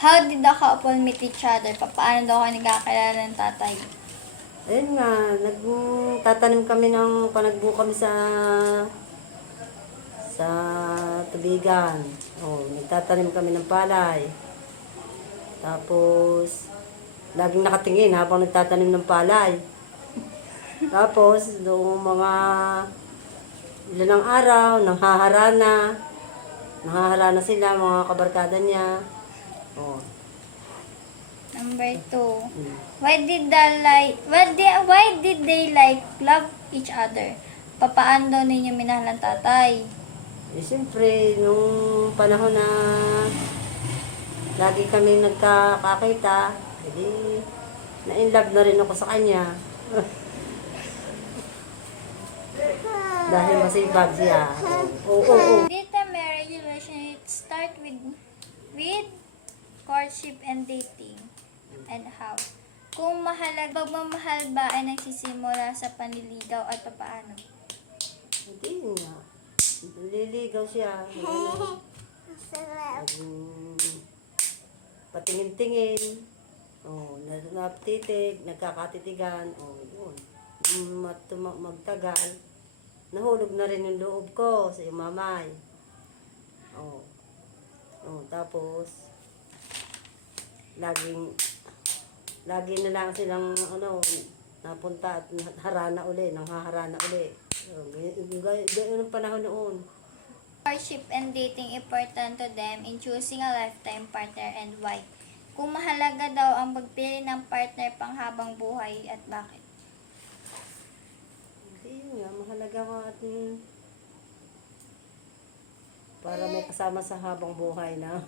How did the couple meet each other? Paano daw kayo nagkakilala ng tatay? Ayun nga, nagtatanim kami panagbuo kami sa tubigan. Oh, nagtatanim kami ng palay. Tapos, laging nakatingin habang nagtatanim ng palay. Tapos, doong mga ilang araw, nanghaharana sila, mga kabarkada niya. Oh. Number 2. Hmm. Why did they love each other? Papaano daw ninyo minahal ang tatay? Eh, siyempre, nung panahon na lagi kami nagkakakita, edi na-inlove na rin ako sa kanya. Dahil masipag siya. Oo. Did the marriage relationship start with courtship and dating? And how? Kung pagmamahal ba ay nagsisimula sa panliligaw at papaano? Hindi nga. Naliligaw siya. Patingin-tingin. Oh, naptitig, nagkakatitigan. Oh, yun. Magtagal. Nahulog na rin yung loob ko sa iyong mamay. Oh. Oh, tapos lagi na lang silang napunta at harana uli, nanghaharana uli. Ganoon ang panahon noon. Courtship and dating important to them in choosing a lifetime partner and why? Kung mahalaga daw ang pagpili ng partner panghabang buhay at bakit? Hindi nga, mahalaga nga at para may kasama sa habang buhay na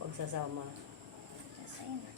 pagsasama. Sa'yo na.